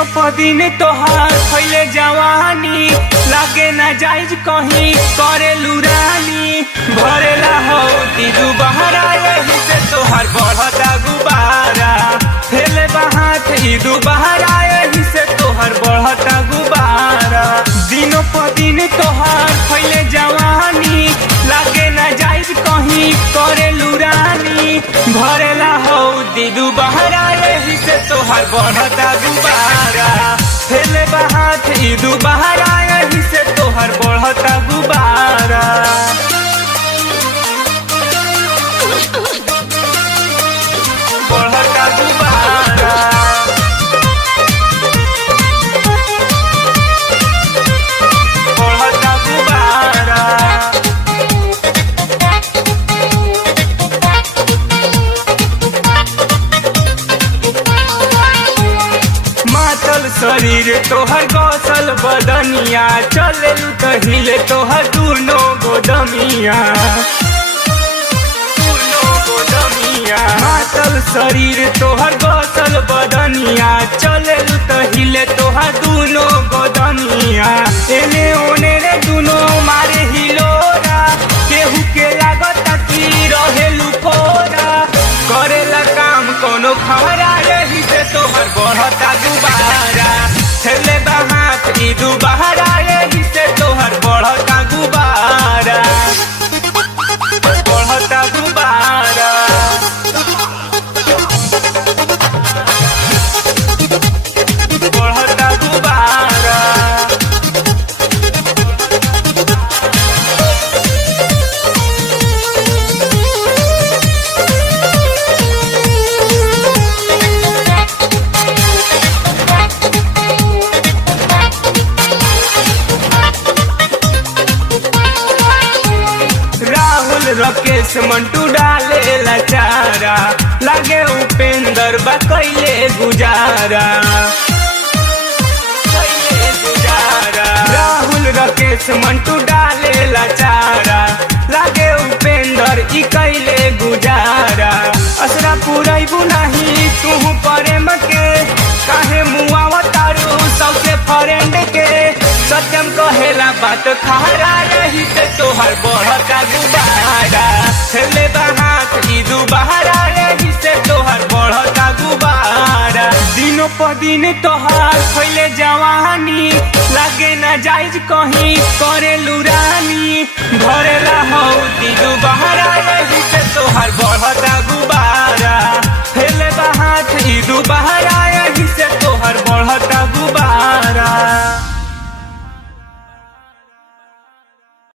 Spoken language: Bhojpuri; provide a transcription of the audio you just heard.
दिनों प दिन तोहार फैले जवानी लागे ना जायज कहीं करे लुरानी भरेला हो दीदू बहरा यही से तोहार बढ़ता गुबारा फैले बहात ईदू बहरा यही से तोहार बढ़ता गुबारा दिनों प दिन तोहार फैले जवानी लागे ना जायज कहीं करे लुरानी भरेला हो दीदू बहरा यही से तोहार बढ़ता गुबारा फैले बहात ईदू बहरा यही से तोहार बढ़ता गुबारा बढ़ता गुबारा बढ़ता गुबारा मातल शरीर तोहर गौसल बदनिया चले कहिले तोहर दूनो गोदमिया मातल शरीर तोहर गौसल बदनिया चले कहिले तोहर दूनो गोदमिया एने ओने रे दूनो मारे हिलोरा केहू के लागत की रहे लुकोरा करेला काम कोनो खरा यही से तोहर बढ़ता गुबारा छले बहात ईदू बहरा यही से तोहर बढ़ता गुबारा बढ़ता गुबारा बढ़ता गुबारा राहुल राकेश मंटू डाले लाचारा लागे उपेंद्र बा कैले गुजारा राहुल राकेश मंटू डाले लाचारा लागे उपेंद्र ई कैले गुजारा असरा पुरैबू नहीं तू प्रेम के काहे मुआवतारू सबसे फ्रेंड के सत्यम कहेला बात खारा रही से तोहर बढ़ता गुबारा छले बहात ईदू बहरा रही से तोहर बढ़ता गुबारा दिनों प दिन तोहार फैले जवानी लागे ना जायज कहीं करे लुरानी भरेला हो दीदू बहरा रही से तोहर बढ़ता गुबारा